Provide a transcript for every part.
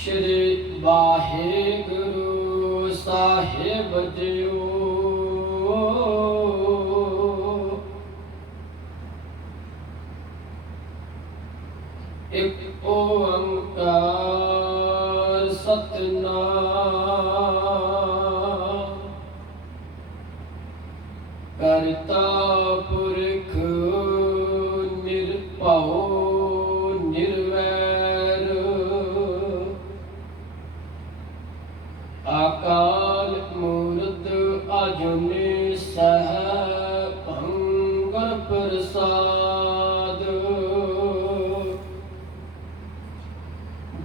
श्री वाहेगुरु साहिब जीओ। एक ओंकार सतनाम करता पुरख निरभउ निर्वैर अकाल मूर्त अजुनि सहभंग प्रसाद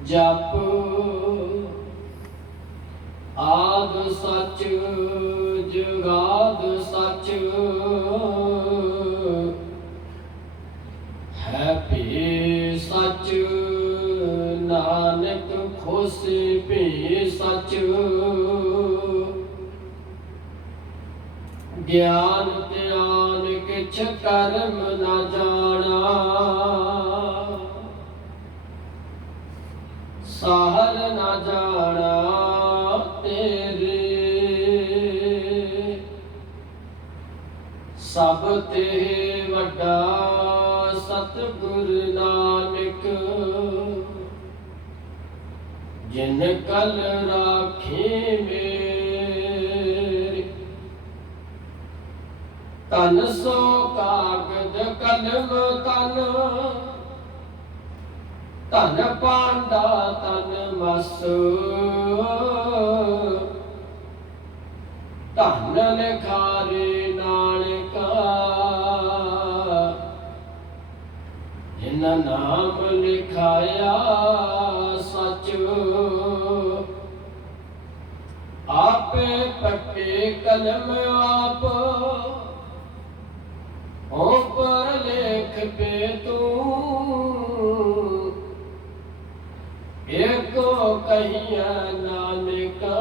जप आद सच जुगाद सच है भी सच नानक खुशी भी सच ज्ञान ध्यान किछ कर्म न जाना सहर न जाना तेरे सब ते वड्डा सतगुर नानक जिन कल राखे मेरे तन सो कागद कलम तन धन पांडा तन मस धन लिखारे नानका जिन नाम लिखाया सच आपे पट्टे कलम आप ऊपर लेख पे तू एको कहिया नानका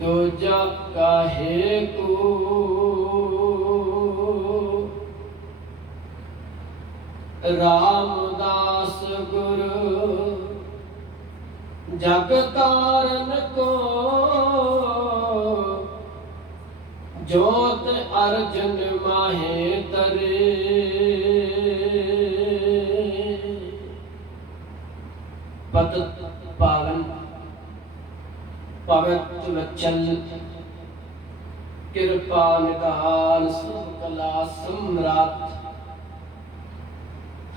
दूजा काहे को रामदास गुरु जग तारन को जोत अर्जुन माहे तरे पत पावन पवित्र वचन कृपा निधान सब कला सम्राट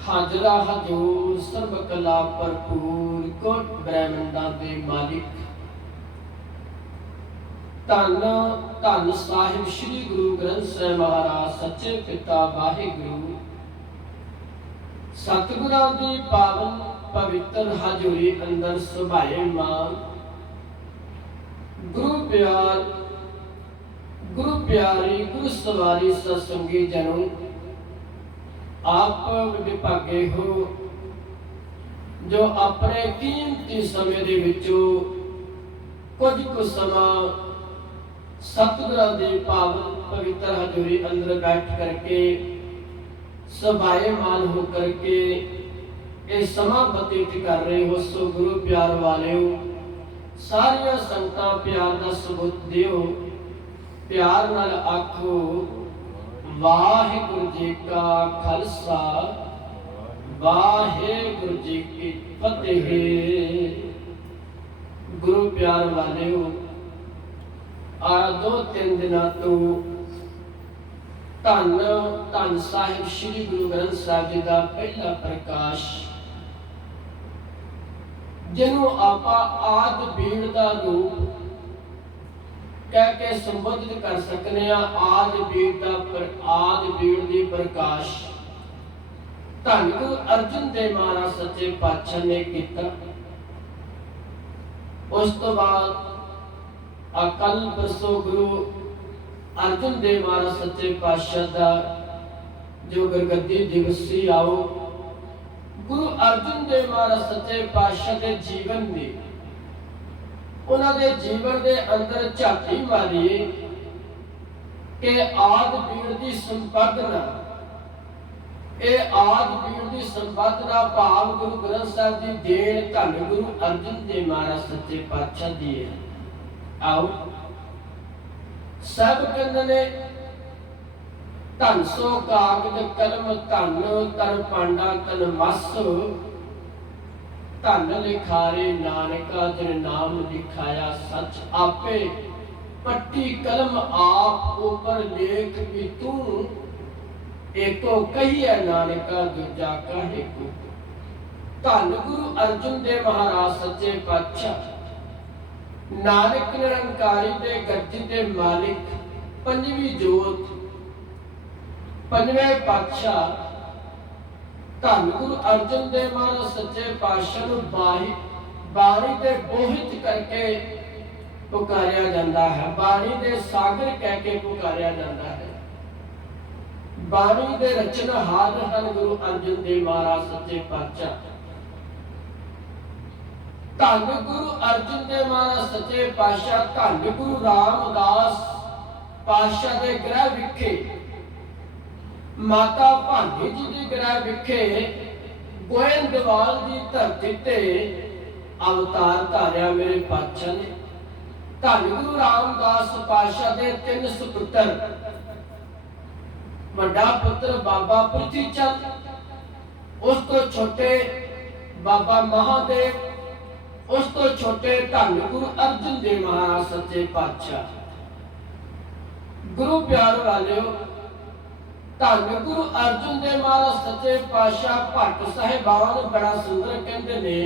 हाजरा हजूर सर्व कला भरपूर कोट ब्रह्मंडा दे मालिक धन धन साहिब श्री गुरु ग्रंथ साहिब महाराज सच्चे पिता वाहिगुरु सतगुरां दी पावन पवित्र हजूरी अंदर सुभाएमान गुरु प्यार गुरु प्यारी गुरु सवारी सत्संगी जनों आप विभागे हो जो अपने कीमती समय दे विचों कुछ कुछ समा सतगुरां दी पावन पवित्र हजूरी अंदर बैठ करके सभाएमान होकर के ये समा बतीत कर रहे हो। सो गुरु प्यार वाले हो सारिया संगतां प्यार दा सबूत दियो प्यार नाल आखो वाहिगुरु जी का खालसा वाहिगुरु जी की फतेह। गुरु प्यार वाले हो आ 2-3 दिनों तो धन धन साहिब श्री गुरु ग्रंथ साहिब जी का पहला प्रकाश जिन्हों आपा आद भीड़ का रूप कह के संबोधित कर सकने आद भीड़ का आद भीड़ की प्रकाश धन गुरु अर्जुन देव महाराज सच्चे पातशाह ने किया। उस तो बाद अकल परसों गुरु अर्जुन देव महाराज सच्चे पातशाह का जो गुरगद्दी दिवस सी आओ गुरु अर्जुन देव महाराज सच्चे पातशाह के जीवन में उन्होंने जीवन के अंदर झाती मारी कि आद भीड़ की संपादना ਇਹ ਆਦਿ ਪੀੜ ਦੀ ਸੰਪਤ ਦਾ ਭਾਵ ਗੁਰੂ ਗ੍ਰੰਥ ਸਾਹਿਬ ਦੀ ਦੇਣ ਧੰਨ ਗੁਰੂ ਅਰਜਨ ਦੇਵ ਮਹਾਰਾਜ ਸੱਚੇ ਪਾਤਸ਼ਾਹ ਦੀ ਹੈ। ਆਓ ਸਭ ਕਹਿੰਦੇ ਨੇ ਧਨ ਸੋ ਕਾਗਦ ਕਲਮ ਧਨ ਤਨ ਪਾਂਡਾ ਤਨ ਮਸ ਧਨ ਲਿਖਾਰੇ ਨਾਨਕਾ ਜਿਨ ਨਾਮ ਲਿਖਾਇਆ ਸੱਚ ਆਪੇ ਪੱਟੀ ਕਲਮ ਆਪ ਉਪਰ ਲੇਖ ਵੀ ਤੂੰ एको कहिए नानका दूजा काहे को। धन गुरु अर्जुन देव महाराज सच्चे पातशाह नानक निरंकारी दे गद्दी दे मालिक पंजवी जोत पंजवें पातशाह धन गुरु अर्जुन देव महाराज सच्चे पातशाह नूं बाणी दे बोहित करके पुकारिया जाता है, बाणी दे सागर कह के पुकारिया जाता है। बाणी दे रचनहार हन गुरु अर्जन देव महाराज सच्चे पातशाह। धन गुरु अर्जन देव महाराज सच्चे पातशाह धन गुरु रामदास पातशाह दे गृह विखे माता भानी जी दे गृह विखे गोइंदवाल दी धरती ते अवतार धारिया मेरे पातशाह ने। धन गुरु रामदास पातशाह दे 3 सुपुत्र, बड़ा पुत्र बाबा पृथ्वी चंद, उस तो छोटे बाबा महादेव, उस तो छोटे धन गुरु अर्जन देव महाराज सच्चे पातशाह। गुरु प्यार वालियो धन गुरु अर्जन देव महाराज सच्चे पातशाह भट्ट साहिबान बड़ा सुंदर कहते ने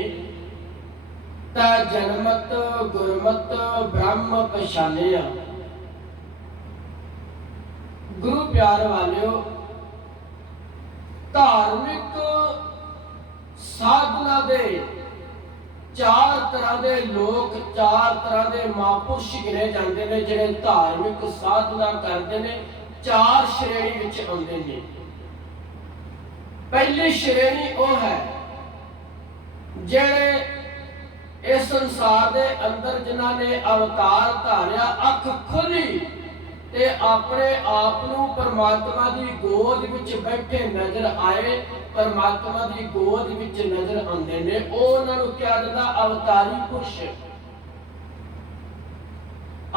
ता जनमत गुरमत ब्रह्म पछानिया। गुरु प्यार वालियो धार्मिक साधना दे 4 तरह दे लोग 4 तरह दे महापुरुष गिने जाते हैं जिहड़े धार्मिक साधना करते हैं। 4 श्रेणी विच आउंदे ने। पहली श्रेणी वो है जिहड़े इस संसार दे अंदर जिन्हां ने अवतार धारिया अख खुली ते अपने आप नूं परमात्मा दी गोद विच बैठे नजर आए, परमात्मा दी गोद विच नजर आंदे ने। उन्हां नूं क्या कहंदा अवतारी पुरुष।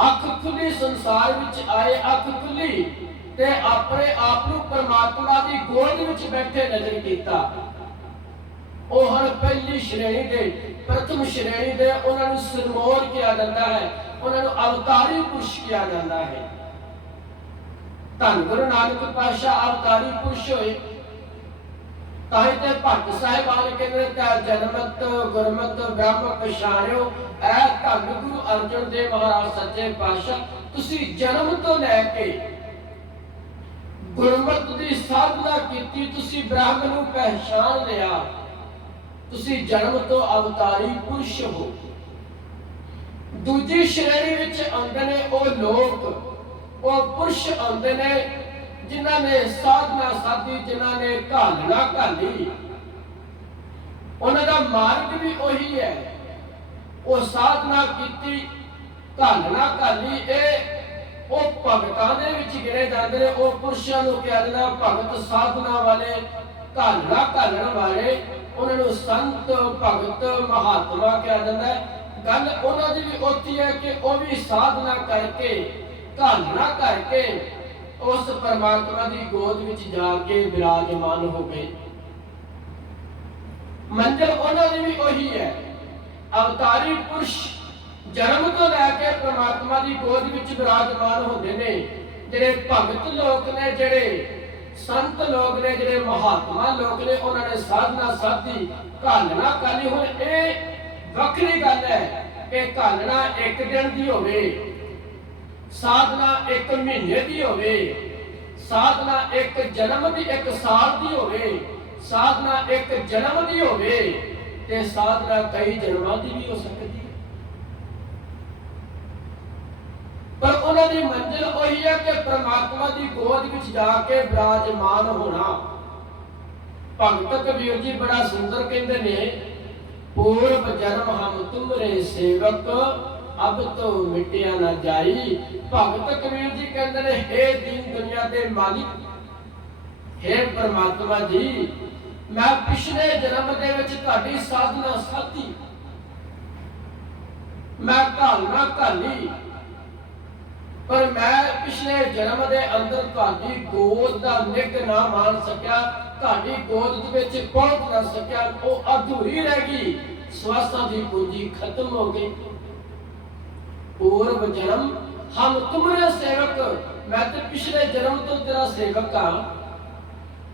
अख खुली संसार विच आए, अख खुली ते अपने आप नूं परमात्मा दी गोद विच बैठे नजर कीता। ਉਹ ਹਰ ਪਹਿਲੀ श्रेणी दे प्रथम श्रेणी दे उन्हां नूं सिरमौर किया जाता है, उन्हां नूं अवतारी पुरुष किया जाता है। धन गुरु नानक पातशाह अवतारी पुरुष होए ताही ते भट्ट साहिबान कहंदे जनमत गुरमत ब्रह्म पछाणियो। ऐ धन गुरु अर्जन देव महाराज सच्चे पातशाह तुसी जन्म तो लैके गुरमत दी साधना कीती, तुसी ब्रह्म नूं पहचान लिया, तुसी जन्म तो अवतारी पुरुष हो। दूजी श्रेणी विच आंदे ने ओ लोग, ओ पुरुष आंदे ने जिन्हां ने साधना साधी, जिन्हां ने घालना घाली। उन्हां दा मार्ग भी वही है, ओ साधना कीती घालना घाली। ए ओ भगतां दे विच गिने जांदे ने। ओ पुरुषां नूं कहा जांदा भगत साधना वाले, घालना घालण वाले, उन्होंने संत भगत महात्मा कहा जाता है। गल उन्होंने भी होती है कि वह भी साधना करके घालना करके उस परमात्मा की गोद में जाके विराजमान हो गए। मंजिल उन्होंने भी वही है, अवतारी पुरुष जन्म तो लैके परमात्मा की गोद में विराजमान होते हैं। जिहड़े भगत लोग ने, जिहड़े संत लोग ने, जिहड़े महात्मा लोग ने, उन्होंने साधना साधी घालना घाली। हुण ये वखरी गल है कि घालना 1 दिन की होवे, साधना 1 महीने की होवे, साधना 1 जन्म की 1 साल की होवे, साधना 1 जन्म की होवे ते साधना कई जन्मां की भी हो सकती है। पर उन्होंने मंजिल वही है कि परमात्मा की गोद में जाके विराजमान होना। भगत कबीर जी बड़ा सुंदर कहते ने, पूर्व जन्म हम तुमरे सेवक अब तो मिटिया ना जाई। भगत कबीर जी कहते ने, हे दीन दुनिया के मालिक, हे परमात्मा जी, मैं पिछले जन्म दे विच तुहाडी साधना साधी, मैं घालना घाली, पर मैं पिछले जन्म दे अंदर तुहाडी गोद दा निक ना मान सकिया, तुहाडी गोद दे विच पहुंच ना सकिया, वो अधूरी रह गई, श्वासां दी पूंजी खत्म हो गई। पूर्व जन्म हम तुम्हारे सेवक, मैं तो पिछले जन्म तो तेरा सेवक हाँ,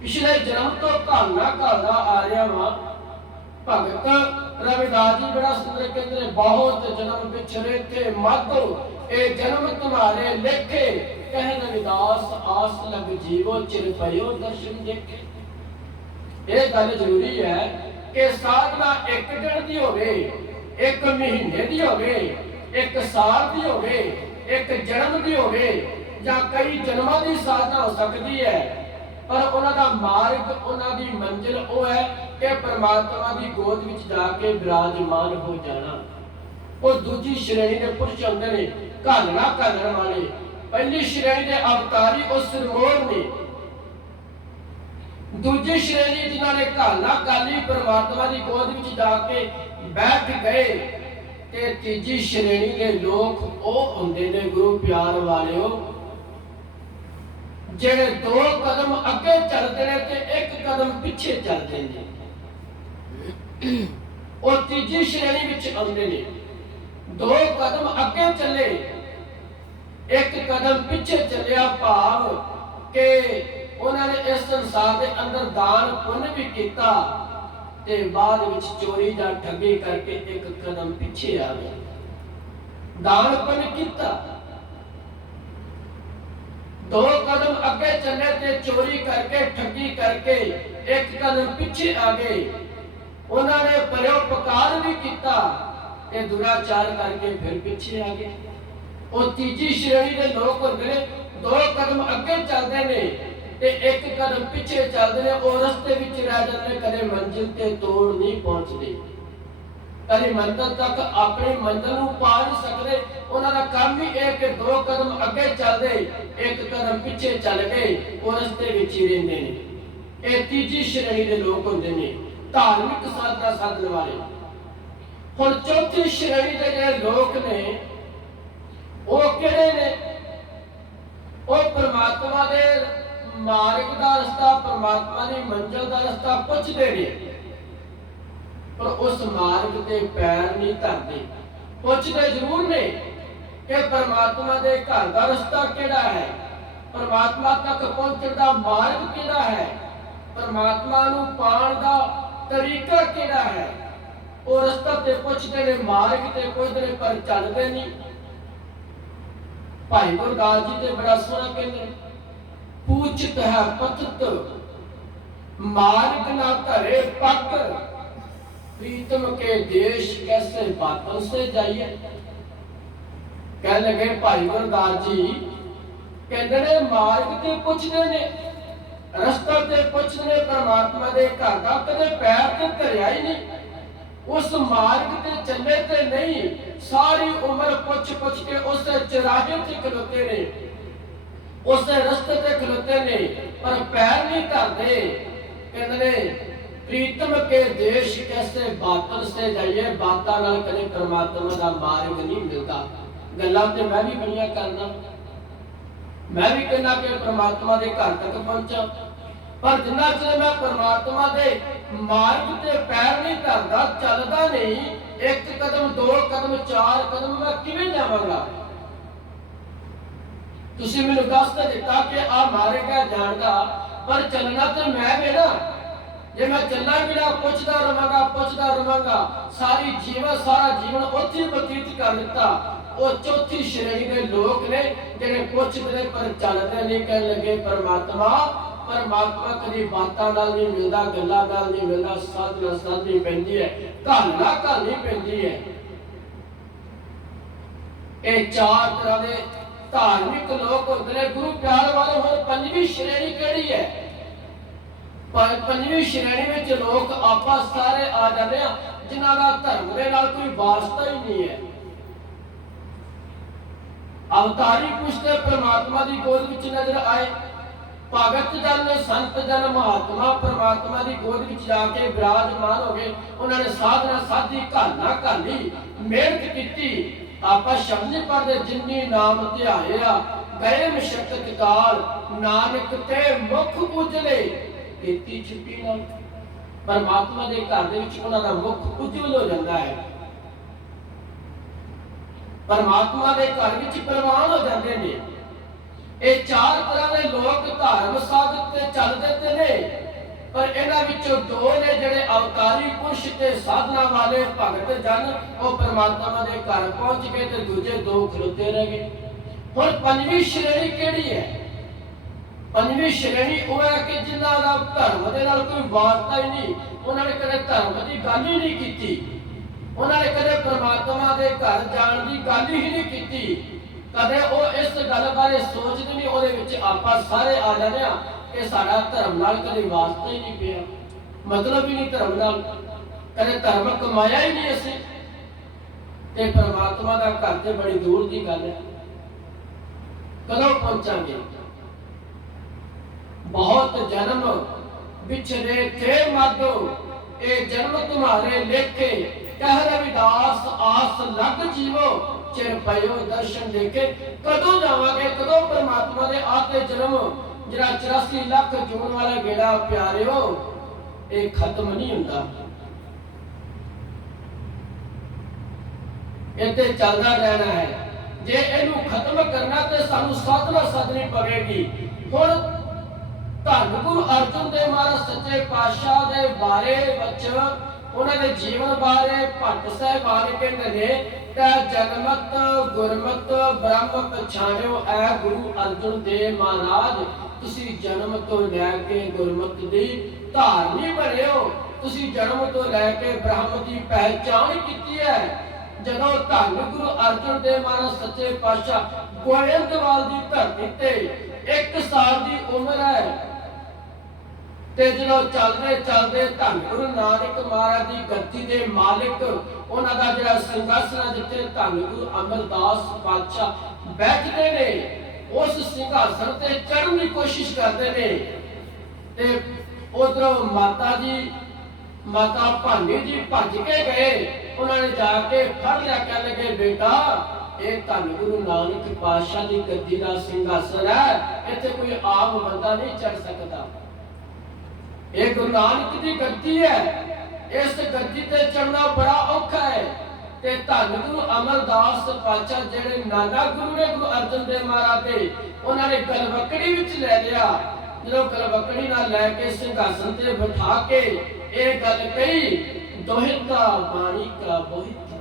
पिछले जन्म तो घालना घालदा आ रहा वा। भगत रविदास जी बड़ा सुंदर कहते, बहुत जन्म पिछड़े थे माधो, ए जन्म तुम्हारे लेखे, कह रविदास आस लग जीवो, चिर पयो दर्शन देखे। ये गल जरूरी है कि साधना एक दिन की होवे, एक महीने की होवे, एक साल की होवे, एक जन्म की होवे, या कई जन्मां की साधना हो सकती है, पर उन्हां दा मार्ग, उन्हां दी मंजिल वो है कि परमात्मा की गोद विच जाके विराजमान हो जाना। वो दूजी श्रेणी के पुरुष होंदे ने, घालना घालण वाले। पहली श्रेणी के अवतारी वो सिरमौर ने, दूजी श्रेणी जिन्होंने घालना घाली परमात्मा की गोद विच जाके बैठ गए, ते तीजी श्रेणी के लोग वो होंदे ने गुरु प्यार वालिओ, जेड़े दो कदम अगे चलते हैं ते एक कदम पीछे चलते हैं। और तीजी श्रेणी विच आउंदे ने, दो कदम अगे चले, एक कदम पीछे चलिया, भाव के उन्होंने इस संसार के अंदर दान पुण्य भी किया, ते बाद विच चोरी या ठगी करके एक कदम पीछे आ गया। दान पुण्य किया, दो कदम अगे चले ते चोरी करके ठगी करके एक कदम पीछे आ गए। उन्होंने परोपकार भी किया, ते दुराचार करके फिर पीछे आ गए। और तीजी श्रेणी के लोग होंगे, दो कदम अगे चलते हैं ते एक कदम पीछे चलते हैं, और रस्ते विच रह जाते, कदे मंजिल ते तोड़ नहीं पहुंचते, कभी मंजिल तक अपनी मंजिल नूं पा नहीं सकते। उन्होंने काम ही है कि दो कदम अगे चलते, एक कदम पीछे चल गए, और रस्ते विच ही रहिंदे ने। ये तीजी श्रेणी के लोग होंदे ने, धार्मिक साधना साधन वाले। हुण चौथी श्रेणी के जिहड़े लोग ने, वो किहड़े ने? वो परमात्मा दे मार्ग का रास्ता, परमात्मा की मंजिल का रास्ता पुछदे ने, पर उस मार्ग ते पैर नहीं धरते। पुछदे जरूर ने कि परमात्मा दे घर का रास्ता किहड़ा है, परमात्मा तक पहुंचण दा मार्ग किहड़ा है, परमात्मा नूं पाण दा तरीका किहड़ा है। वो रास्ता ते पुछदे ने, मार्ग ते पुछदे ने, पर चलदे नहीं। भाई गुरदास जी ते बड़ा सोहना कहंदे, पूछत है पथत मार्ग ना धरे पग, प्रीतम के देश कैसे बातों से जाइए। कह लगे भाई गुरदास जी कहते ने, मार्ग ते पुछदे ने, रस्ता ते पुछदे ने, परमात्मा दे घर दा कदे पैर ते धरिया ही नहीं, उस मार्ग ते चले ते नहीं। सारी उम्र पुछ पुछ के उस चराहे ते खलोते ने, उस रस्ते ते खलोते ने, पर पैर नहीं धरते। कहते ने, प्रीतम के देश कैसे बातन से जाइए, बातां नाल कदे परमात्मा दा मार्ग नहीं मिलता। गल्लां ते मैं भी बड़ियां करना, मैं भी कहना कि परमात्मा दे घर तक पहुंचा, पर जिन्ना चिर मैं परमात्मा दे मार्ग ते पैर नहीं धरदा, चलदा नहीं, एक कदम, दो कदम, चार कदम, मैं किवें जावांगा? तुसीं मैनूं दस तां दित्ता कि आ मार्ग है जाणदा, पर चलना तो मैं भी ना। जे मैं चलना भी ना, पुछदा रहांगा, सारी जीवन, सारा जीवन उत्थे बतीत कर दिता। वो चौथी श्रेणी के लोग ने जिहड़े पुछदे पर चलदे नहीं। कह लगे परमात्मा कदी बातां नाल नहीं मिलदा, गल्लां नाल नहीं मिलदा, साधना साधनी पैंदी है, घालना घालनी पैंदी है। ये चार तरह के धार्मिक लोग होंदे ने। गुरु प्यार वाले हुण पंजवीं श्रेणी किहड़ी है? पंजवीं श्रेणी में लोग आपा सारे आ जाते हैं जिन्हां दा धर्म दे नाल कोई वास्ता ही नहीं है। अवतारी पुरुष ते परमात्मा की गोद विच नजर आए, ਭਗਤ ਜਨ ਸੰਤ ਜਨ ਮਹਾਤਮਾ ਪਰਮਾਤਮਾ ਦੀ ਗੋਦ ਵਿੱਚ ਜਾ ਕੇ ਬਿਰਾਜਮਾਨ ਹੋ ਗਏ। ਉਹਨਾਂ ਨੇ ਸਾਧਨਾ ਸਾਧੀ, ਘਾਲਣਾ ਘਾਲੀ, ਮਿਹਨਤ ਕੀਤੀ। ਆਪਾਂ ਸ਼ਬਦ ਨਹੀਂ ਪੜ੍ਹਦੇ, ਜਿੰਨੀ ਨਾਮ ਧਿਆਇਆ ਗਏ ਮਸ਼ੱਕਤ ਕਾਲ, ਨਾਨਕ ਤੇ ਮੁਖ ਉਜਲੇ ਕੀਤੀ ਛੁੱਟੀ ਨਾਲ। ਪਰਮਾਤਮਾ ਦੇ ਘਰ ਦੇ ਵਿੱਚ ਉਹਨਾਂ ਦਾ ਮੁਖ ਉਜਵਲ ਹੋ ਜਾਂਦਾ ਹੈ। ਪਰਮਾਤਮਾ ਦੇ ਘਰ ਵਿੱਚ ਪ੍ਰਵਾਨ ਹੋ ਜਾਂਦੇ ਨੇ। ਇਹ ਚਾਰ ਤਰ੍ਹਾਂ ਦੇ ਲੋਕ ਧਰਮ ਸਾਧਕ ਤੇ ਚੱਲਦੇ ਤੇ ਨੇ, ਪਰ ਇਹਨਾਂ ਵਿੱਚੋਂ ਦੋ ਨੇ ਜਿਹੜੇ ਅਵਤਾਰੀ ਪੁਰਸ਼ ਤੇ ਸਾਧਨਾ ਵਾਲੇ ਭਗਤ ਜਨ, ਉਹ ਪਰਮਾਤਮਾ ਦੇ ਘਰ ਪਹੁੰਚ ਗਏ ਤੇ ਦੂਜੇ ਦੋ ਖਲੋਤੇ ਰਹਿ ਗਏ। ਹੁਣ ਪੰਜਵੀਂ ਸ਼੍ਰੇਣੀ ਕਿਹੜੀ ਹੈ? ਪੰਜਵੀਂ ਸ਼੍ਰੇਣੀ ਉਹ ਹੈ ਕਿ ਜਿਨ੍ਹਾਂ ਦਾ ਧਰਮ ਦੇ ਨਾਲ ਕੋਈ ਵਾਸਤਾ ਹੀ ਨਹੀਂ, ਉਹਨਾਂ ਨੇ ਕਦੇ ਧਰਮ ਦੀ ਗੱਲ ਹੀ ਨਹੀਂ ਕੀਤੀ, ਉਹਨਾਂ ਨੇ ਕਦੇ ਪਰਮਾਤਮਾ ਦੇ ਘਰ ਜਾਣ ਦੀ ਗੱਲ ਹੀ ਨਹੀਂ ਕੀਤੀ, ਕਦੇ ਉਹ ਇਸ ਗੱਲ ਬਾਰੇ ਸੋਚਦੇ ਨਹੀਂ। ਉਹਦੇ ਵਿੱਚ ਆਪਾਂ ਸਾਰੇ ਆ ਜਾਂਦੇ ਆ ਕਿ ਸਾਡਾ ਧਰਮ ਨਾਲ ਕਦੇ ਵਾਸਤਾ ਹੀ ਨਹੀਂ ਪਿਆ, ਮਤਲਬ ਹੀ ਨਹੀਂ ਧਰਮ ਨਾਲ, ਕਦੇ ਧਰਮ ਕਮਾਇਆ ਹੀ ਨਹੀਂ ਅਸੀਂ, ਤੇ ਪਰਮਾਤਮਾ ਦਾ ਘਰ ਤੇ ਬੜੀ ਦੂਰ ਦੀ ਗੱਲ ਹੈ। ਕਦੋਂ ਪਹੁੰਚਾਂਗੇ? ਬਹੁਤ ਜਨਮ ਵਿਛੜੇ ਥੇ ਮਾਧੋ, ਇਹ ਜਨਮ तुम्हारे लेखे, कह रविदास आस लग जीवो, चिर पयो दर्शन देखे। कदों जावांगे, कदों परमात्मा दे आते जन्म, जिहड़ा 84 लाख जून वाला गेड़ा प्यारिओ, ये खत्म नहीं हुंदा, इत्थे चलदा रहना है। जे इहनूं खत्म करना ते सानू साधना साधनी पवेगी। हुण धन गुरु अर्जुन देव महाराज सच्चे पातशाह दे बारे विच, उन्हां दे जीवन बारे भट्ट साहिबान कहंदे ने कि जगमत गुरमत ब्रह्म पछाणिओ ऐ गुरु अर्जुन देव महाराज, तुसी जन्म तो लैके गुरमत दी धारनी बने हो, तुसी जन्म तो लैके ब्रह्म की पहचान की है। जदों धन गुरु अर्जुन देव महाराज सच्चे पातशाह गोयंदवाल की धरती ते 1 साल की उम्र है, ते जो चलते चलते धन गुरु नानक महाराज की गद्दी के मालिक, उन्हों का जो सिंघासन जिथे धन गुरु अमरदास पातशाह बैठते ने, उस सिंघासन से चढ़न की कोशिश करते हैं। उधरों माता जी, माता भानी जी भज के गए, उन्होंने जाके फड़ लिया, कह लगे बेटा ये धन गुरु नानक पातशाह की गद्दी का सिंघासन है, इत्थे कोई आम बंदा नहीं चढ़ सकता, ये गुरु नानक की गद्दी है, इस गद्दी ते चढ़ना बड़ा औखा है। ते धन गुरु अमरदास पातशाह जेड़े नाना गुरु ने गुरु अर्जन देव महाराज दे, उन्होंने गलवकड़ी विच ले लिया। जो गलवकड़ी नाल लैके सिंघासन ते बिठा के ये गल कही, दोहिता बाणी का बोहिता।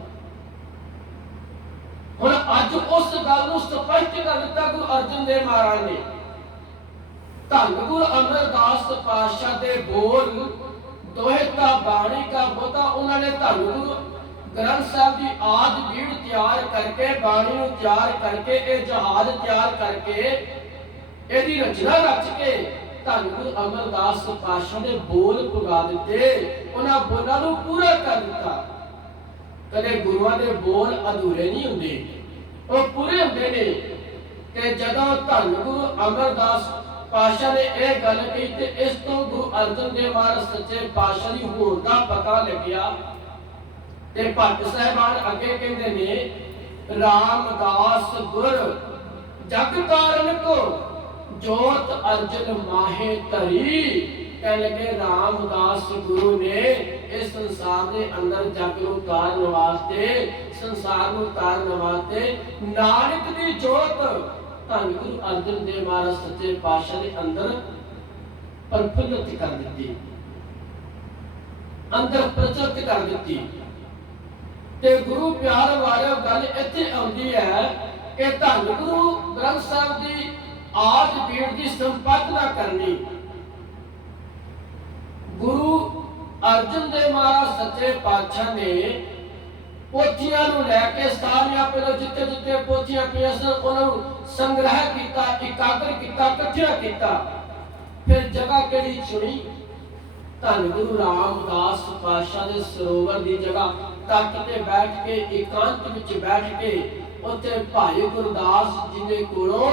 हुण अज उस गल नूं स्पष्ट कर दिता गुरु अर्जन देव महाराज ने। धन गुरु अमरदास पातशाह दे बोल, दोहिता बाणी का बोता, उन्होंने धन गुरु ग्रंथ साहब की आदि भीड़ तैयार करके, बाणी नूं तैयार करके, ये जहाज तैयार करके, इहदी रचना रच के धन गुरु अमरदास पातशाह ने बोल पुगा दिते, उन्हां बोलां नूं पूरा कर दिता। कदे गुरुआं दे बोल अधूरे नहीं हुंदे, वो पूरे हुंदे ने। ते जदों धन गुरु अमरदास पातशाह ने यह गल कही ते इस तो गुरु अर्जन देव महाराज सच्चे पातशाह की होड़ का पता लग्या। ते भट्ट साहिबान अगे कहंदे ने, रामदास गुर जग कारण को जोत अर्जन माहे धरी। कह लगे रामदास गुरु ने इस संसार के अंदर जग नूं तारन वास्ते, संसार नूं तारन वास्ते नानक दी जोत धन गुरु अर्जन देव महाराज सच्चे पातशाह के अंदर प्रफुल्लित कर दी, अंदर प्रचलित कर दी। ते गुरु प्यार वाले गल इत्थे आउंदी है कि धन गुरु ग्रंथ साहब की आद पीड़ की संपादना करनी। गुरु अर्जन देव महाराज सच्चे पातशाह ने पोथियां नूं लैके सारियां पहलों जिथे जिथे पोथियां पईयां सन उन्हां संग्रह किया, एकाग्र किया, इकट्ठा किया। फिर जगह किहड़ी चुनी? धन गुरु रामदास पातशाह दे सरोवर की जगह तट ते बैठ के, एकांत विच बैठ के, उत्थे भाई गुरदास जी दे कोलों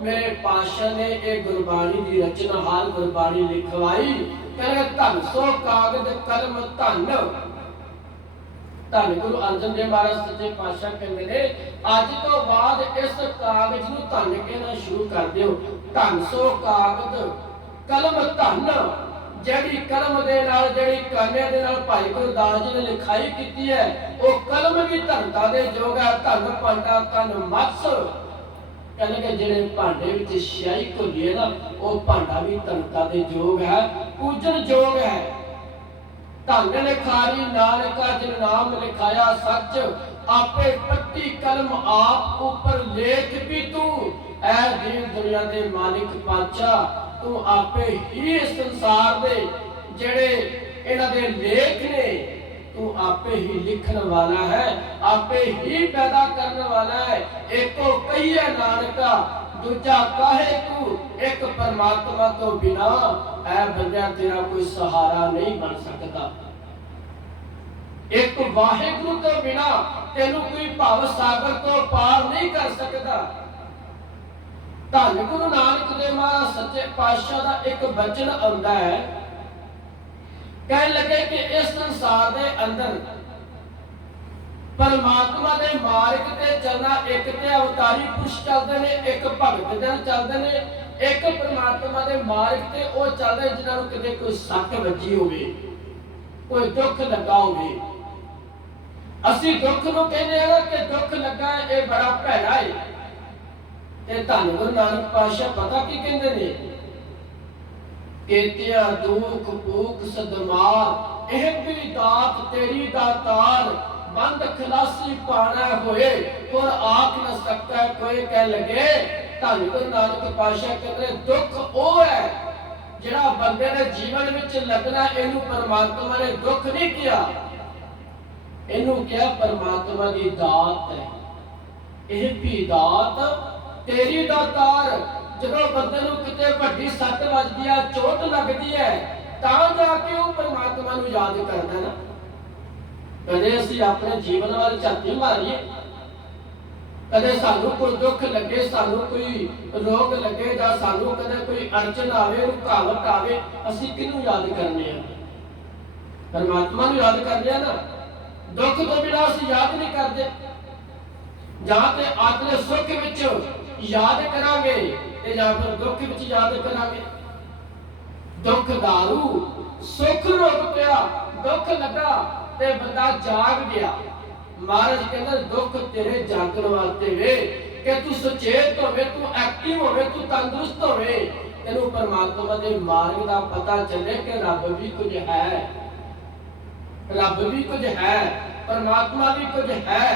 मेरे पातशाह ने एक गुरबाणी की रचनाहार गुरबाणी लिखवाई। कहने धन सो कागज कलम धन। धन गुरु अर्जन देव महाराज सच्चे पातशाह कहते ने अज तो बाद इस कागज नूं धन कहना शुरू कर दिओ। धन सो कागज कलम धन। ਜਿਹੜੀ ਕਲਮ ਦੇ ਨਾਲ ਜਿਹੜੀ ਕਾਨੇ ਦੇ ਨਾਲ ਭਾਈ ਗੁਰਦਾਸ ਜੀ ਨੇ ਲਿਖਾਈ ਕੀਤੀ ਹੈ ਉਹ ਕਲਮ ਵੀ ਧਨਤਾ ਦੇ ਯੋਗ ਹੈ। ਧਨ ਭਾਂਡਾ ਤਨ ਮਤਸ। ਕਹਿੰਦੇ ਕਿ ਜਿਹੜੇ ਭਾਂਡੇ ਵਿੱਚ ਸਿਆਹੀ ਘੁਲੀ ਹੈ ਨਾ ਉਹ ਭਾਂਡਾ ਵੀ ਧਨਤਾ ਦੇ ਯੋਗ ਹੈ, ਪੂਜਣ ਯੋਗ ਹੈ। ਧਨ ਲਿਖਾਰੀ ਨਾਨਕਾ ਜਿਨ ਨਾਮ ਲਿਖਾਇਆ ਸੱਚ। ਆਪੇ ਪੱਤੀ ਕਲਮ ਆਪ ਉੱਪਰ ਲੇਖ ਵੀ ਤੂੰ। ਐ ਦੀਨ ਦੁਨੀਆ ਦੇ ਮਾਲਿਕ ਪਾਤਸ਼ਾਹ तू आपे ही संसार दे जेड़े इन्हां दे लेख ने तू आपे ही लिखण वाला है, आपे ही पैदा करने वाला है। एको कहिए नानका दूजा काहे तू। एक परमात्मा तो बिना ऐ बंदिया तेरा कोई सहारा नहीं बन सकता। एक वाहिगुरु तो बिना तेनू कोई भव सागर तो पार नहीं कर सकता। धन गुरु नानक देव महाराज सच्चे पातशाह का एक वचन आंदा है। कह लगे कि इस संसार के अंदर परमात्मा के मार्ग ते चलना एक ते अवतारी पुरुष चलते हैं, एक भगत जन चलते हैं, एक परमात्मा के मार्ग ते वो चलते जिन्होंने किते कोई सट वजी होवे, कोई दुख लगा होवे। असी दुख नूं कहने हैं कि दुख लगा है ये बड़ा भैड़ा है। ते धन गुरु नानक पातशाह पता की कहते ने केतिया दुख भूख सदमार एह भी दात तेरी दातार। बंद खलासी पाना होए और आख न सकता कोई। कह लगे धन गुरु नानक पातशाह कहते दुख वो है जिहड़ा बंदे ने जीवन विच लगना। इनू परमात्मा ने दुख नहीं किया, इनू क्या परमात्मा की दात है। यह भी दात तेरी दातार। जदों बंदे नूं किते वड्डी सट वजदी है, चोट लगदी है, तां जाके वो परमात्मा नूं याद करदा ना। कदे असीं अपने जीवन वाल झाती मारीए, कदे सानू कोई दुख लगे, सानू कोई रोग लगे जां सानू कदे कोई अड़चन आवे, रुकावट आवे, असीं किहनूं याद करने आ? परमात्मा नूं याद करदे आ ना। दुख तो बिना असीं याद नहीं करदे। जां ते आखिर सुख विच याद करांगे ते जां फिर दुख विच याद करांगे। दुख दारू सुख रोक पिया, दुख लगा ते बंदा जाग गया। महाराज कहंदे दुख तेरे जागण वास्ते वे कि तू सचेत होवे, तू एक्टिव होवे, तू तंदुरुस्त होवे, तेनू परमात्मा दे मार्ग दा पता चले कि रब भी कुछ है, रब भी कुछ है, परमात्मा भी कुछ है।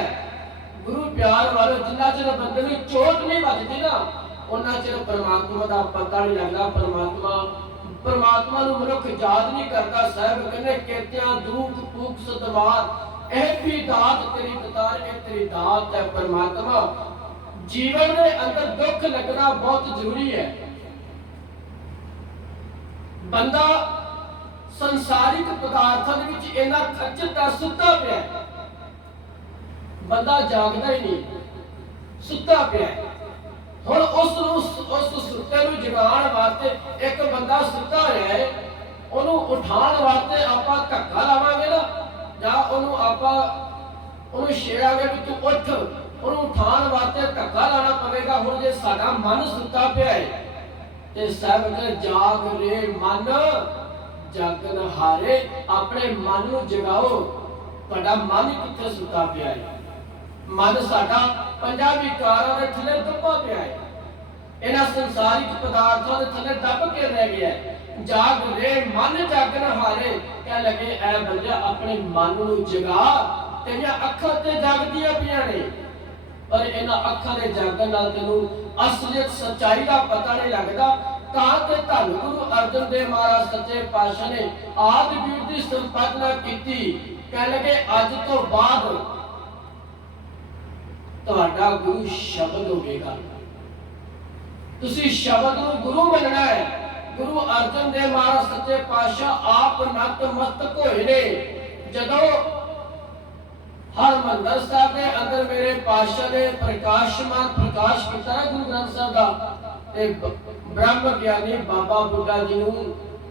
गुरु प्यार वालों जिन्ना चिर बंदे नूं चोट नहीं वजदी ना उन्ना चिर परमात्मा दा पता नहीं लगदा। परमात्मा नूं मनुख याद नहीं करता। साहब कहंदे केतियां दुख भूख सदमार एह भी दात तेरी दातार। एह तेरी दात है परमात्मा। जीवन के अंदर दुख लगना बहुत जरूरी है। बंदा संसारिक पदार्थों दे विच इन्ना खच्चर सुत्ता पिया, बंदा जागदा ही नहीं, सुत्ता पिया। हुण उस सुत्ते नूं जगाउण वास्ते एक बंदा सुत्ता है, उहनूं उठाउण वास्ते आपां धक्का लावांगे ना जां उहनूं छेड़ांगे भी तूं उठ, उहनूं उठाउण वास्ते धक्का लाना पवेगा। हुण जे साडा मन सुत्ता पिया है ते साहब कहंदे जाग रे मन जागन हारे। अपने मन नूं जगाओ। तुहाडा मन कित्थे सुत्ता पिया है? मन साडा पंजाबी कारां दे थल्ले दब्बा पिया है, इन्हां संसारिक पदार्थों दे थल्ले दब के रह गया है। जाग रे मन जागन हारे। कह लगे ऐ बंदे अपने मन नूं जगा। तेरियां अखां ते जागदियां पियां ने, पर इन्हां अखां दे जागण नाल तैनूं असलियत सच्चाई दा पता नहीं लगदा। तां ते धन गुरु अर्जन देव महाराज सच्चे पातशाह ने आदि वीर दी संपादना कीती। कह लगे अज तो बाद ਤੁਹਾਡਾ गुरु शब्द होगा। तुसी शब्द नूं गुरु मनना है। गुरु अर्जन देव महाराज सच्चे पातशाह आप नतमस्तक होए ने। जदों हरमंदर साहब के अंदर मेरे पातशाह ने प्रकाशमान प्रकाश किया गुरु ग्रंथ साहब का, ब्रह्म ज्ञानी बाबा बुड्ढा जी ਨੂੰ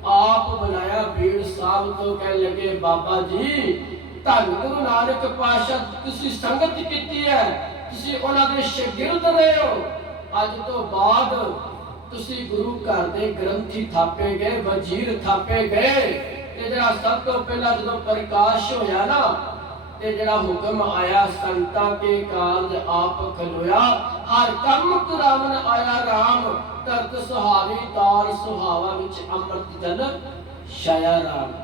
आप बुलाया भीड़ साहब तो कह लगे बाबा जी धन गुरु नानक पातशाह तुसी संगत की है, तुसी उन्हां दे शागिर्द रहे हो। अज तो बाद तुसी गुरु घर दे ग्रंथी थापे गए, वजीर थापे गए। ते जिहड़ा सब तो पहला जदों प्रकाश होया ना ते जिहड़ा हुक्म आया संतां के कारज आप खलोया, हर कर्म करावन आया राम, तरत सुहावी तार सुहावा विच अमृत जन छाया राम।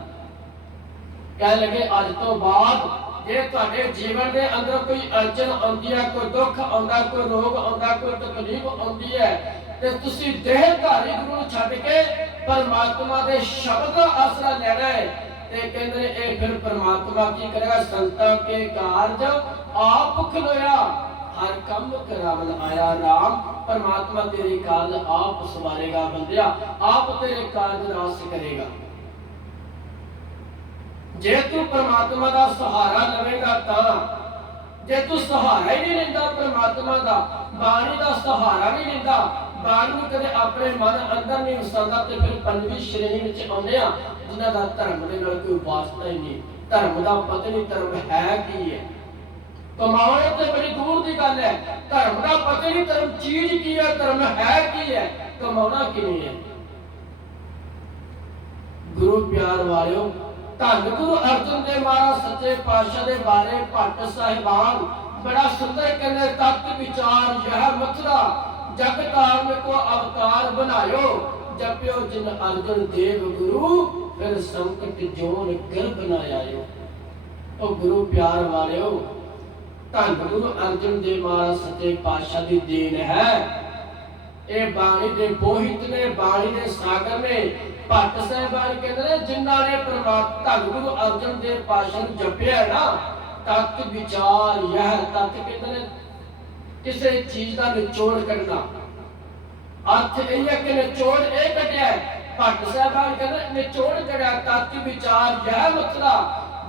कह लगे अज तो बाद जे तुहाडे जीवन दे अंदर कोई अड़चन आउंदी है, कोई दुख आउंदा, कोई रोग आउंदा, कोई तकलीफ आउंदी है ते तुसी देहधारी गुरु नूं छड्ड के परमात्मा दे शब्द दा आसरा लेना है। ते कहंदे ए फिर परमात्मा की करेगा, संतां के कारज आप खलोया, हर कम करावन आया राम। परमात्मा तेरे कारज आप सवारेगा बंदिया, आप तेरे कारज रास करेगा। जे तू परमात्मा दा सहारा लवेगा तां, जे तू सहारा ही नहीं लेंदा परमात्मा दा, बाणी दा सहारा नहीं लेंदा, बाणी नूं कदे अपने मन अंदर नहीं वसांदा, ते फिर पंजवीं श्रेणी विच आउंदे आ जिन्हां दा धर्म दे नाल कोई वास्ता ही नहीं। धर्म दा पता नहीं धर्म है की है, कमाने ते बड़ी दूर की गल है। धर्म का पता नहीं धर्म चीज की है, धर्म है की है, कमाना किवें है। गुरु प्यार वालियो, धन गुरु अर्जन देव महाराज सच्चे पातशाह दे बारे भट्ट साहिबान बड़ा सुंदर कहते, तत्व विचार यह मथुरा, जग तारण को अवतार बनायो, जप्यो जिन अर्जन देव गुरु, फिर संकट जोन गर्भ न आयो। ओ गुरु प्यार वालियो, धन गुरु अर्जन देव महाराज सच्चे पातशाह की देन है। ये बाणी दे बोहित ने, बाणी दे सागर ने। भट्ट साहिबान कहते जिन्हां ने परमात्मा धन गुरु अर्जन देव पातशाह नूं जपिया है ना, तत्व विचार यह तत्व कहते किसी चीज का निचोड़ करना, अर्थ यही है कि निचोड़ ये कटिया है। भट्ट साहिबान कहते निचोड़ कटिया, तत्व विचार यह मथुरा,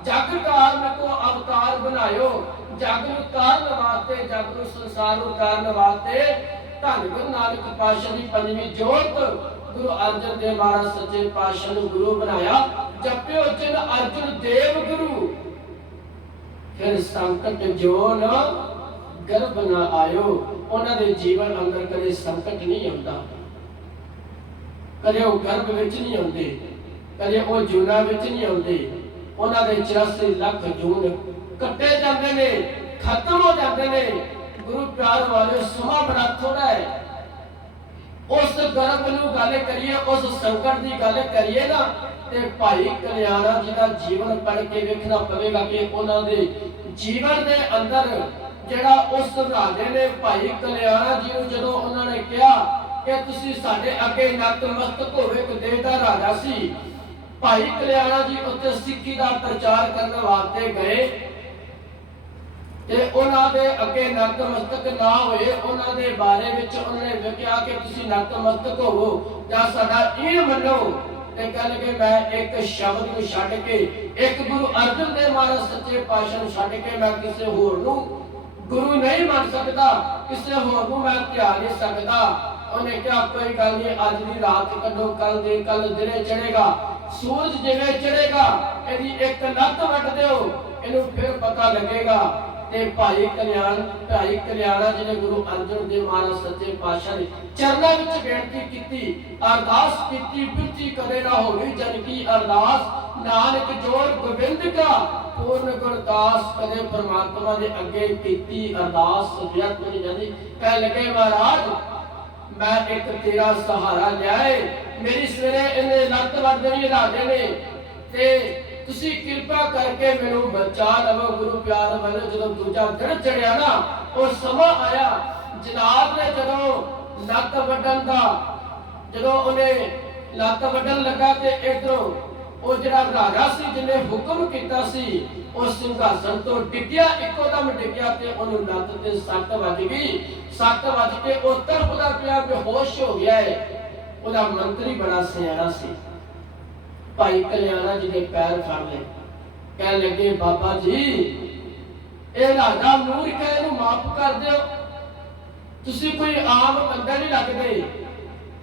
जग कारण को अवतार बनायो, जग नूं तारन वास्ते, जग नूं संसार नूं तारन वास्ते धन गुरु नानक पातशाह की पंजवीं जोत गुरु अर्जन देव महाराज सच्चे पातशाह नूं गुरु बनाया। जप्यो जिन अर्जन देव गुरु, फिर संकट जोन गर्भ न आयो। उन्हां दे जीवन अंदर कदे संकट नहीं आउंदा, कदे वो गर्भ विच नहीं आउंदे, कदे वो जूना विच नहीं आउंदे। उन्हां दे 84 लाख जून कट्टे जाते ने, खत्म हो जाते ने। गुरु प्यार वाले समा बड़ा थोड़ा है। उस गर्भ नूं गल करिए, उस संकट की गल करिए ना, ते भाई कल्याणा जी का जीवन पढ़ के वेखना पवेगा कि उन्होंने जीवन के अंदर जिहड़ा उस राजे ने भाई कल्याणा जी नूं जदों उन्होंने कहा कि तुसीं साडे अगे नतमस्तक होवे, एक देश का राजा सी, भाई कल्याणा जी उत्ते सिੱਖੀ का प्रचार करने वास्ते गए ते उन्हां दे अगे नतमस्तक ना होए। उन्हां दे बारे विच उन्होंने कहा कि तुसीं नतमस्तक होवो जां साडा ईण मन्नो। ते कह लगे मैं एक शब्द नूं छड्ड के, एक गुरु अर्जन देव महाराज सच्चे पातशाह नूं छड्ड के मैं किसी होर नूं गुरु नहीं मान सकता, किसी होर नूं मैं ध्यान नहीं सकता। उन्हें क्या कोई गल नहीं, अज दी रात कढो, कल दिने चढ़ेगा, सूरज जिवें चढ़ेगा, इहदी एक लत्त वट दिओ, इहनूं फिर पता लगेगा। ते भाई कल्याणा जी ने गुरु अर्जन देव महाराज सच्चे पातशाह ने चरणों विच बेनती कीती, अरदास कीती, बिरती कदे ना होवी जन की अरदास, नानक जोड़ गोबिंद का पूर्ण गुरदास। कदे परमात्मा दे अगे कीती अरदास व्यर्थ नहीं जांदी। कह लगे महाराज मैं एक तेरा सहारा लिया है, मेरी सवेरे इन्हें लत्त वट देनी राजे ने, ते तुसी कृपा करके मैनू बचा लवो। गुरु प्यार वाले जदों दूजा दिन चढ़िया ना, और समा आया जनाब ने जदों लत्त वड्डण दा, जदों उन्हें लत्त वड्डण लगा ते इधरों वो जिहड़ा राजा सी जिन्हें हुक्म कीता सी उस सिंहासन तो डिग्गिया, इको दम डिग्गिया ते उन्हें लत्त ते सट वज गई। सट वज के वो तड़फदा पिया, बेहोश हो गया है। उहदा मंत्री बड़ा सियाणा सी, भाई कल्याणा जी के पैर फड़ ले, कह लगे बाबा जी ये राजा मूर्ख है, इहनूं माफ कर दिओ, तुसीं कोई आम बंदा नहीं लगदे,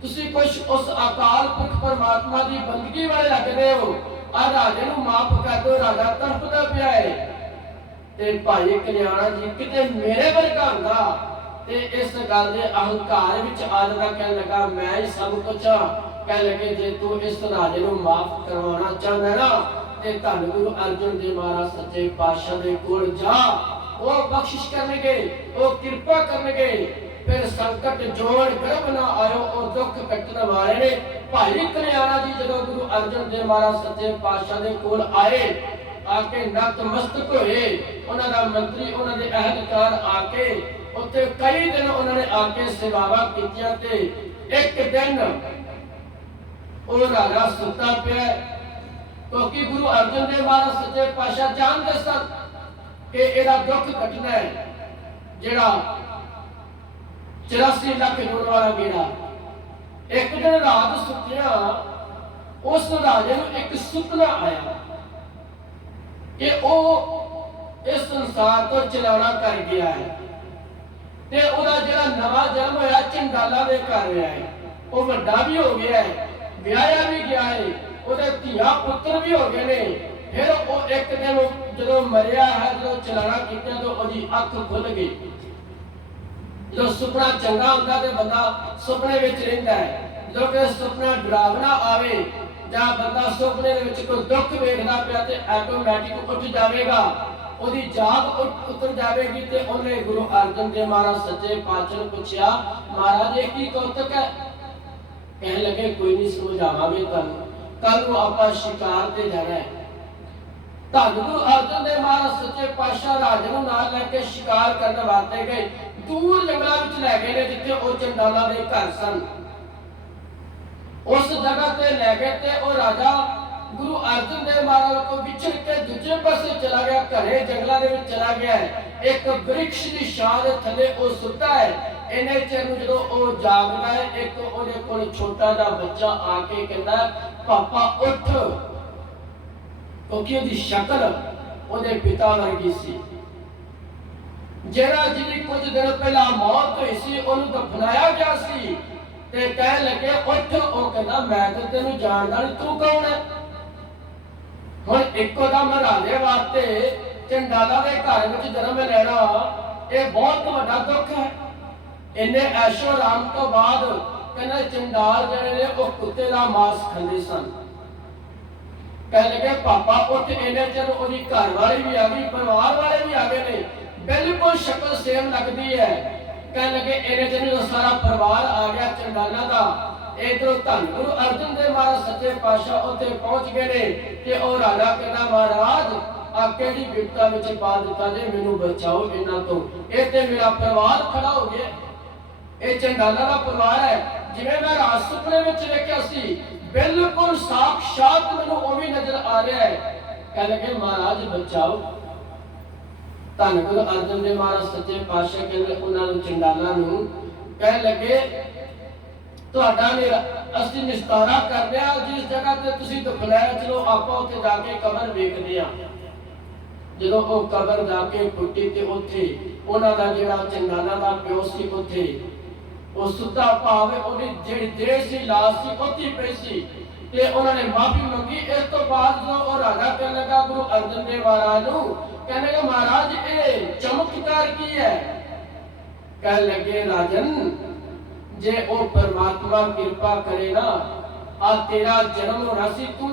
ਤੁਸੀਂ ਕੁਛ ਉਸ ਅਕਾਲ ਪੁਰਖ ਪਰਮਾਤਮਾ ਦੀ ਬੰਦਗੀ ਵਾਲੇ ਲੱਗਦੇ ਹੋ। ਆ ਰਾਜੇ ਨੂੰ ਮਾਫ ਕਰ ਦਿਓ, ਰਾਜਾ ਤੜਫਦਾ ਪਿਆ ਹੈ। ਤੇ ਭਾਈ ਕਲਿਆਣਾ ਜੀ ਕਿਤੇ ਮੇਰੇ ਵਰਗਾ ਹੁੰਦਾ ਤੇ ਇਸ ਗੱਲ ਦੇ ਅਹੰਕਾਰ ਵਿੱਚ ਆ ਜਾਂਦਾ, ਕਹਿਣ ਲੱਗਾ ਮੈਂ ਹੀ ਸਭ ਕੁਝ ਆ। ਕਹਿ ਲਗੇ ਜੇ ਤੂੰ ਇਸ ਰਾਜੇ ਨੂੰ ਮਾਫ ਕਰਵਾਉਣਾ ਚਾਹੁੰਦਾ ਨਾ ਤੇ ਧੰਨ ਗੁਰੂ ਅਰਜਨ ਦੇਵ ਮਹਾਰਾਜ ਸੱਚੇ ਪਾਤਸ਼ਾਹ ਦੇ ਕੋਲ ਜਾ, ਉਹ ਬਖਸ਼ਿਸ਼ ਕਰਨਗੇ, ਉਹ ਕਿਰਪਾ ਕਰਨਗੇ। फिर संकट जोड़ गर्भ ना आयो और दुख कटने वाले ने भाई कल्याणा जी जो गुरु अर्जन देव महाराज सच्चे पातशाह दे कोल आए, आके नतमस्तक होए। उन्हां दा मंत्री उन्हां दे अहलकार आके उत्थे कई दिन उन्होंने आके सेवावां कीतियां ते एक दिन ओ राजा सुता पिया, क्योंकि गुरु अर्जन देव महाराज सच्चे पातशाह जानदे सन कि इहदा दुख कटना है, जिहड़ा 84 लाख होने वाला गेड़ा। एक दिन रात सुतिया उस राजे को एक सुपना आया कि वो इस संसार को चलाना कर गया है ते ओदा जिहड़ा नवा जन्म होया चंडाला दे घर होया है, वो वड्डा भी हो गया है, विआहया भी गया है, ओदे धीआ पुत्र भी हो गए ने। फिर वो एक दिन जो मरिया है, जो चलाना कीता तो ओदी अख खुल गई। जो सुपना चंगा होता है बंदा सुपने में रहिंदा है, जो कि सुपना डरावना आवे जां बंदा सुपने में कोई दुख वेखदा पिया ते ऑटोमैटिक उठ जाएगा, ओदी जाग उतर जाएगी। ते उन्हें गुरु अर्जन देव महाराज सच्चे पातशाह ने पूछा महाराज ये की कौतुक है? कहने लगे कोई नहीं समझावांगे तुहानूं, कल नूं आपां शिकार ते जाना है। धन गुरु अर्जन देव महाराज सच्चे पातशाह राजे नूं नाल लैके शिकार करने वास्ते गए। दूर जंगलों में लै गए जिथे वो चंडाला दे घर सन, उस जगह ते लै गए ते वो राजा गुरु अर्जन देव महाराज को विछड़ के दूजे पासे चला गया, घने जंगलों के विच चला गया है। एक वृक्ष की छां दे थले वो सुता है। इन्ने चिर नूं जदों वो जागदा है, एक उहदे कोल छोटा जिहा बच्चा आके कहंदा पापा उठ, क्योंकि उसकी शक्ल उसके पिता वर्गी सी। जेड़ा जिहदी कुछ दिन पहला मौत हुई सी उहनूं दफनाया गया सी ते कह लगे उठ। वो कहंदा मैं ते तैनूं जानदा नहीं, तू कौन है? हुण इक्को दम राजे वास्ते चंडाला दे घर विच जन्म लेना यह बहुत वड्डा दुख है। इन्ने ऐशो आराम तो बाद कहंदे चंडाल जिहड़े ने वो कुत्ते दा मांस खांदे सन। कह लगे पापा उठ। इन्ने चिर उहदी घरवाली भी आ गई, परिवार वाले भी आ गए ने, बिल्कुल शक्ल सेम लगती है। कह लगे इन्ने चिर सारा परिवार आ गया चंडाला का। इधरों धन गुरु अर्जन देव महाराज सच्चे पातशाह उत्थे पहुंच गए ने कि ओ राजा कहना महाराज आ केड़ी विपता विच पा दिता जे, मैनू बचाओ इन्हां तो, ये ते मेरा परिवार खड़ा हो गया। ये चंडाला का परिवार है, जिवें मैं रात सुपने विच वेखिया सी बिल्कुल साक्षात मैनू उवें नजर आ रहा है। कह लगे महाराज बचाओ। धन गुरु अर्जन देव महाराज सच्चे पातशाह कहंदे उन्हां नूं चंडाला नूं कह लगे तुहाडा असीं निस्तारा कर लिया, जिस जगह ते तुसीं दफनाया चलो आपां उत्थे जाके कबर वेखदे आ। जदों वो कबर जाके पुट्टी ते उत्थे उन्हां दा जिहड़ा चंडाला दा प्यो सी उत्थे वो सुता भावे उहदी जिहड़ी देह सी लाश सी उत्थे पई सी ते उन्होंने माफी मंगी। इस तो बाद जो वो राजा कहने लगा गुरु अर्जन देव महाराज नूं कहने लगा महाराज ये चमत्कार की है? कह लगे राजन जे ओ परमात्मा कृपा करे ना आ तेरा जन्म होना सी, तू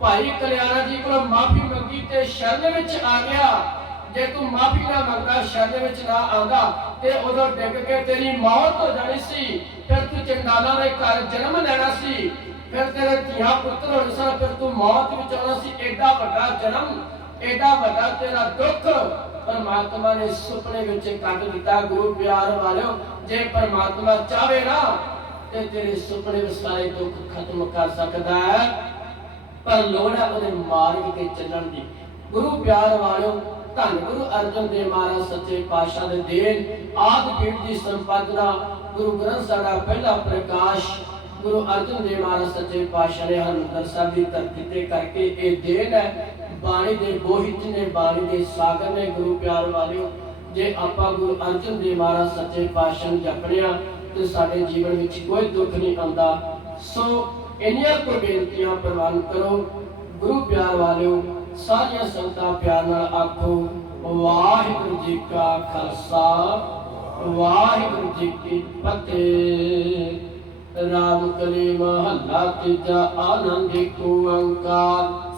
भाई कल्याणा जी को माफी मंगी ते शरण विच आ गया। जे तू माफी ना मंगदा शरण विच ना आंदा ते उदों डिग के तेरी मौत हो जानी सी, फिर तू चंडाला दे घर जन्म लेना सी, फिर तेरे धीआ पुत्र होने सन, फिर तू मौत विच आना सी। एडा वड्डा जन्म, एडा वड्डा तेरा दुख परमात्मा ने सुपने विच कट दिता। गुरु प्यार वालों जे परमात्मा चाहे ना ते तेरे सुपने विच सारे दुख खत्म कर सकदा है, पर लोड़ है उहदे मार्ग ते चलण दी। गुरु प्यार वालों धन गुरु अर्जन देव महाराज सच्चे पातशाह दे देन आदि पीठ की संपादना गुरु ग्रंथ साहिब दा पहला प्रकाश गुरु अर्जन देव महाराज सच्चे पातशाह ने हरमंदिर साहिब की धरती ते करके ये देन है। बाणी दे बोहित ने, बाणी दे सागर ने। गुरु प्यार वालियों जे आपां गुरु अर्जन देव महाराज सच्चे पातशाह नूं जपणिया ਤੇ ਸਾਡੇ ਜੀਵਨ ਵਿੱਚ ਕੋਈ ਦੁੱਖ ਨਹੀਂ ਆਉਂਦਾ। ਸੋ ਇੰਨੀਆਂ ਕੁ ਬੇਨਤੀਆਂ ਪ੍ਰਵਾਨ ਕਰੋ। ਗੁਰੂ ਪਿਆਰ ਵਾਲਿਓ, ਸਾਰੀਆਂ ਸੰਗਤਾਂ ਪਿਆਰ ਨਾਲ ਆਖੋ ਵਾਹਿਗੁਰੂ ਜੀ ਕਾ ਖਾਲਸਾ ਵਾਹਿਗੁਰੂ ਜੀ ਕੀ ਫਤਿਹ। ਰਾਮ ਕਲੀ ਮਹੱਲਾ ਤੀਜਾ। ਆਨੰਦ ਏਕ ਓੰਕਾਰ